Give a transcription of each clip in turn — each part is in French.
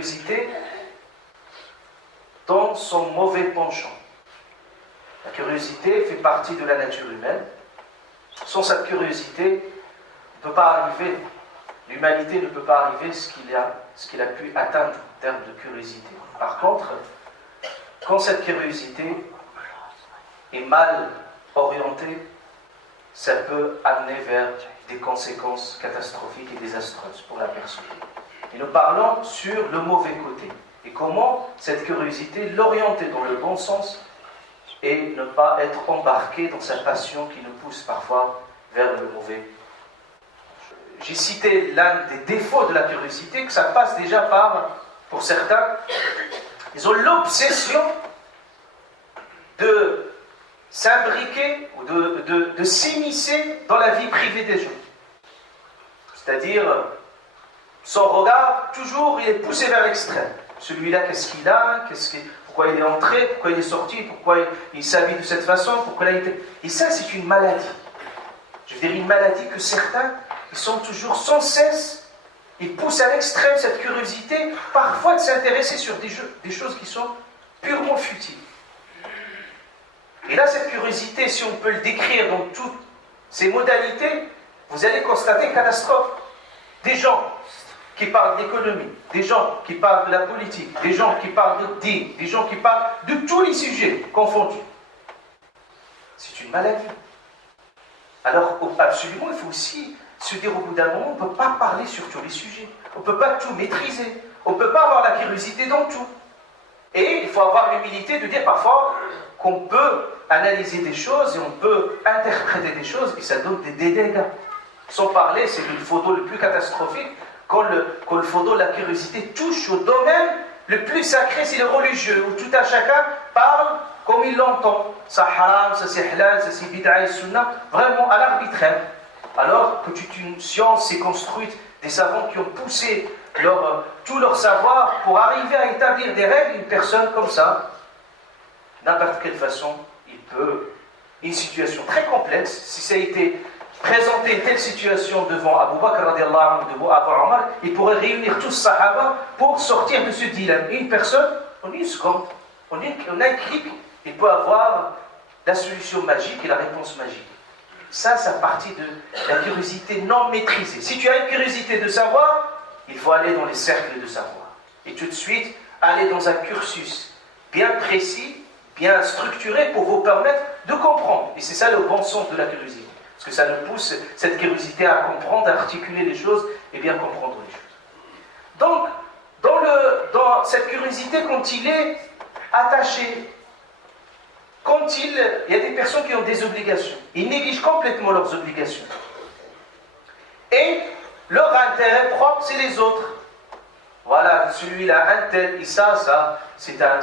curiosité dans son mauvais penchant. La curiosité fait partie de la nature humaine. Sans cette curiosité, on ne peut pas arriver, l'humanité ne peut pas arriver ce qu'il a pu atteindre en termes de curiosité. Par contre, quand cette curiosité est mal orientée, ça peut amener vers des conséquences catastrophiques et désastreuses pour la personne. Et nous parlons sur le mauvais côté. Et comment cette curiosité, l'orienter dans le bon sens et ne pas être embarqué dans sa passion qui nous pousse parfois vers le mauvais. J'ai cité l'un des défauts de la curiosité, que ça passe déjà par, pour certains, ils ont l'obsession de s'imbriquer ou de s'immiscer dans la vie privée des gens. C'est-à-dire, son regard, toujours, il est poussé vers l'extrême. Celui-là, qu'est-ce qu'il a, pourquoi il est entré, pourquoi il est sorti, pourquoi il s'habille de cette façon, pourquoi là il était... Et ça, c'est une maladie. Je veux dire, une maladie que certains, ils sont toujours sans cesse, ils poussent à l'extrême cette curiosité, parfois de s'intéresser sur des choses qui sont purement futiles. Et là, cette curiosité, si on peut le décrire dans toutes ses modalités, vous allez constater une catastrophe. Des gens qui parlent d'économie, des gens qui parlent de la politique, des gens qui parlent de dîme, des gens qui parlent de tous les sujets confondus. C'est une maladie. Alors, absolument, il faut aussi se dire au bout d'un moment, on ne peut pas parler sur tous les sujets. On ne peut pas tout maîtriser. On ne peut pas avoir la curiosité dans tout. Et il faut avoir l'humilité de dire parfois qu'on peut analyser des choses et on peut interpréter des choses et ça donne des dégâts. Sans parler, c'est une photo le plus catastrophique quand le photo, la curiosité touche au domaine le plus sacré, c'est le religieux, où tout un chacun parle comme il l'entend. Ça haram, ça c'est halal, ça c'est bid'a et sunnah, vraiment à l'arbitraire. Alors que toute une science s'est construite, des savants qui ont poussé tout leur savoir pour arriver à établir des règles, une personne comme ça, n'importe quelle façon, il peut, une situation très complexe, si ça a été présenté une telle situation devant Abu Bakr radiallahu anhu, devant Abu Omar, il pourrait réunir tous les sahaba pour sortir de ce dilemme. Une personne, en une seconde, en un clic, il peut avoir la solution magique et la réponse magique. Ça partit de la curiosité non maîtrisée. Si tu as une curiosité de savoir, il faut aller dans les cercles de savoir. Et tout de suite, aller dans un cursus bien précis, bien structuré pour vous permettre de comprendre. Et c'est ça le bon sens de la curiosité. Parce que ça nous pousse, cette curiosité, à comprendre, à articuler les choses et bien comprendre les choses. Donc, dans cette curiosité, quand il est attaché, quand il y a des personnes qui ont des obligations, ils négligent complètement leurs obligations. Et leur intérêt propre, c'est les autres. Voilà, celui-là, un tel, et ça, c'est un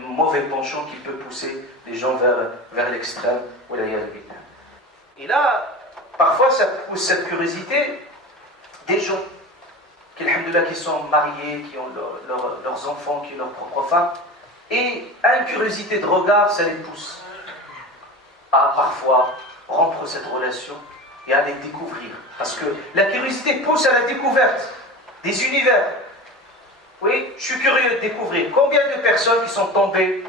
mauvais penchant qui peut pousser les gens vers l'extrême. Et là, parfois, ça pousse cette curiosité des gens qui sont mariés, qui ont leurs enfants, qui ont leurs propres femmes. Et à une curiosité de regard, ça les pousse à parfois rompre cette relation et à les découvrir. Parce que la curiosité pousse à la découverte des univers. Oui, je suis curieux de découvrir combien de personnes qui sont tombées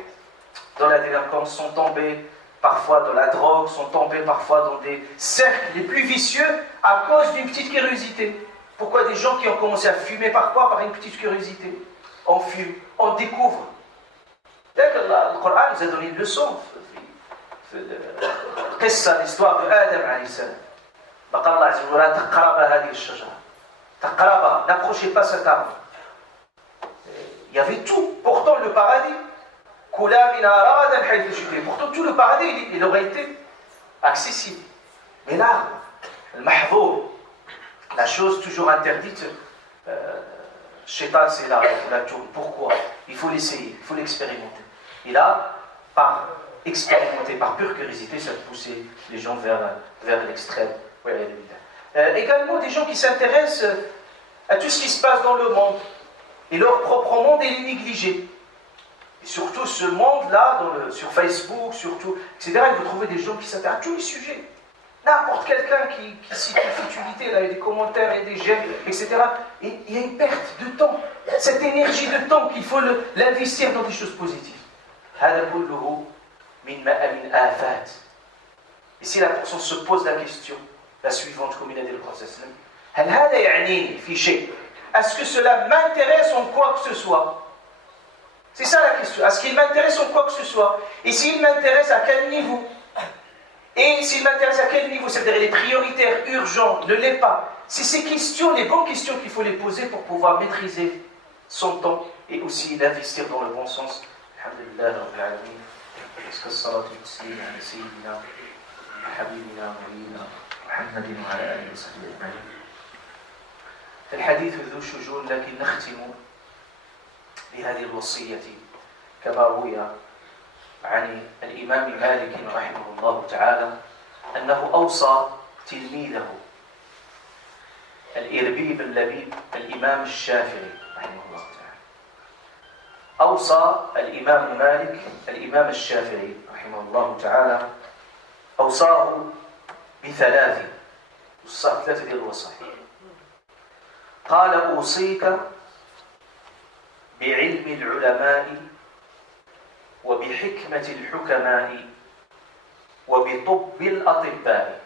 dans la délinquance, sont tombées parfois dans la drogue, sont tombées parfois dans des cercles les plus vicieux à cause d'une petite curiosité. Pourquoi des gens qui ont commencé à fumer parfois par une petite curiosité? On fume, on découvre. Dès que le Coran nous a donné une leçon, l'histoire de Adam alayhi salam. N'approchez pas cet arbre. Il y avait tout, pourtant le paradis. Pourtant tout le paradis, il aurait été accessible. Mais là, le mahvour, la chose toujours interdite, Shaitan, c'est la tourne. Pourquoi? Il faut l'essayer, il faut l'expérimenter. Et là, par expérimenter, par pure curiosité, ça poussait les gens vers l'extrême. Également des gens qui s'intéressent à tout ce qui se passe dans le monde. Et leur propre monde est négligé. Et surtout ce monde-là, sur Facebook, surtout, etc., il faut trouver des gens qui s'intéressent à tous les sujets. N'importe quelqu'un qui cite une futilité, là, il y a des commentaires, il y a des j'aime, etc. Et il y a une perte de temps. Cette énergie de temps qu'il faut l'investir dans des choses positives. Ici, la personne se pose la question, la suivante, comme il a dit le prophète. Est-ce que cela m'intéresse en quoi que ce soit? C'est ça la question. Est-ce qu'il m'intéresse en quoi que ce soit? Et s'il m'intéresse, à quel niveau? Et s'il m'intéresse à quel niveau? C'est-à-dire les prioritaires, urgents, ne l'est pas. C'est ces questions, les bonnes questions qu'il faut les poser pour pouvoir maîtriser son temps et aussi l'investir dans le bon sens. Alhamdulillah Rabbil Alamin. Salatu taslim ala sayyidina habibina wa waliyina Muhammadin wa ala alihi wa sahbihi ajma'in. الحديث ذو شجون لكن نختم بهذه الوصية كما روي عن الإمام مالك رحمه الله تعالى أنه أوصى تلميذه الإربيب اللبيب الإمام الشافعي رحمه الله تعالى. أوصى الإمام مالك الإمام الشافعي رحمه الله تعالى أوصاه بثلاث ديال الوصايا. قال أوصيك بعلم العلماء وبحكمة الحكماء وبطب الأطباء.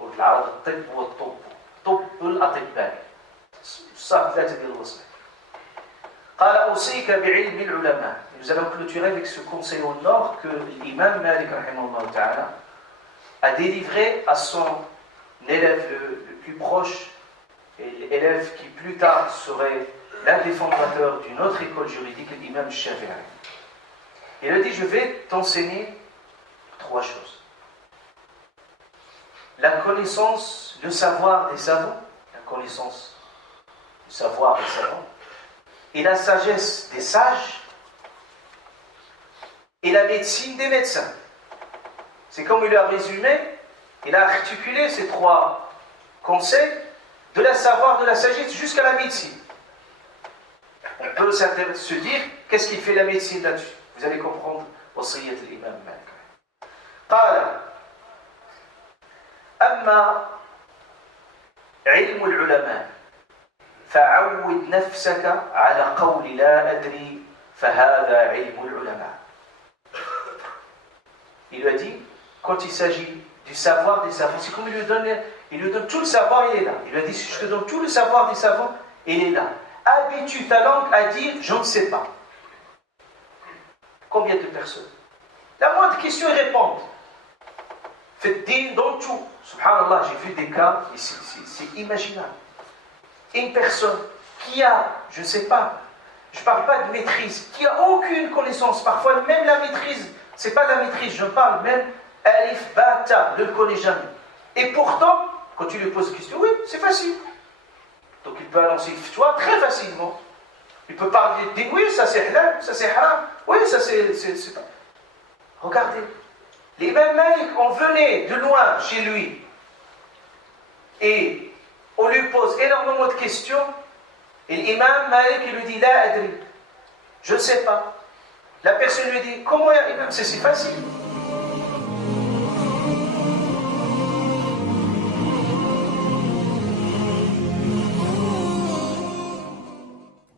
قلت العرب الطب والطب، طب الأطباء. صار ثلاثة ديال الوصايا. قال أوصيك بعلم العلماء. Nous allons clôturer avec ce conseil au nord que l'imam Malik rahimahullah ta'ala a délivré à son élève le plus proche, et l'élève qui plus tard serait l'un des fondateurs d'une autre école juridique, l'imam Shafi'i. Il a dit, je vais t'enseigner trois choses. La connaissance, le savoir des savants, la connaissance, le savoir des savants, et la sagesse des sages, et la médecine des médecins. C'est comme il a résumé, il a articulé ces trois conseils, de la savoir, de la sagesse, jusqu'à la médecine. On peut se dire, qu'est-ce qui fait la médecine là-dessus? Vous allez comprendre وصية الإمام مالك. قال: أما علم العلماء فعود نفسك على قول لا أدري فهذا علم العلماء. Il lui a dit, quand il s'agit du savoir des savants, c'est comme il lui donne tout le savoir, il est là. Il lui a dit, si je te donne tout le savoir des savants, il est là. Habitue ta langue à dire, je ne sais pas. Combien de personnes? La moindre question, ils répondent. Faites dire dans tout. Subhanallah, j'ai vu des cas, et c'est imaginable. Une personne qui a, je ne sais pas, je ne parle pas de maîtrise, qui n'a aucune connaissance, parfois même la maîtrise, ce n'est pas la maîtrise, je parle même Alif, Ba, Ta, ne le connaît jamais. Et pourtant, quand tu lui poses une question, oui, c'est facile. Donc il peut annoncer une fatwa très facilement. Il peut parler, dire oui, ça c'est halal, ça c'est haram, oui, ça c'est pas. Regardez, l'imam Malik, on venait de loin chez lui et on lui pose énormément de questions et l'imam Malik il lui dit la adri, je ne sais pas. La personne lui dit comment imam, c'est si facile.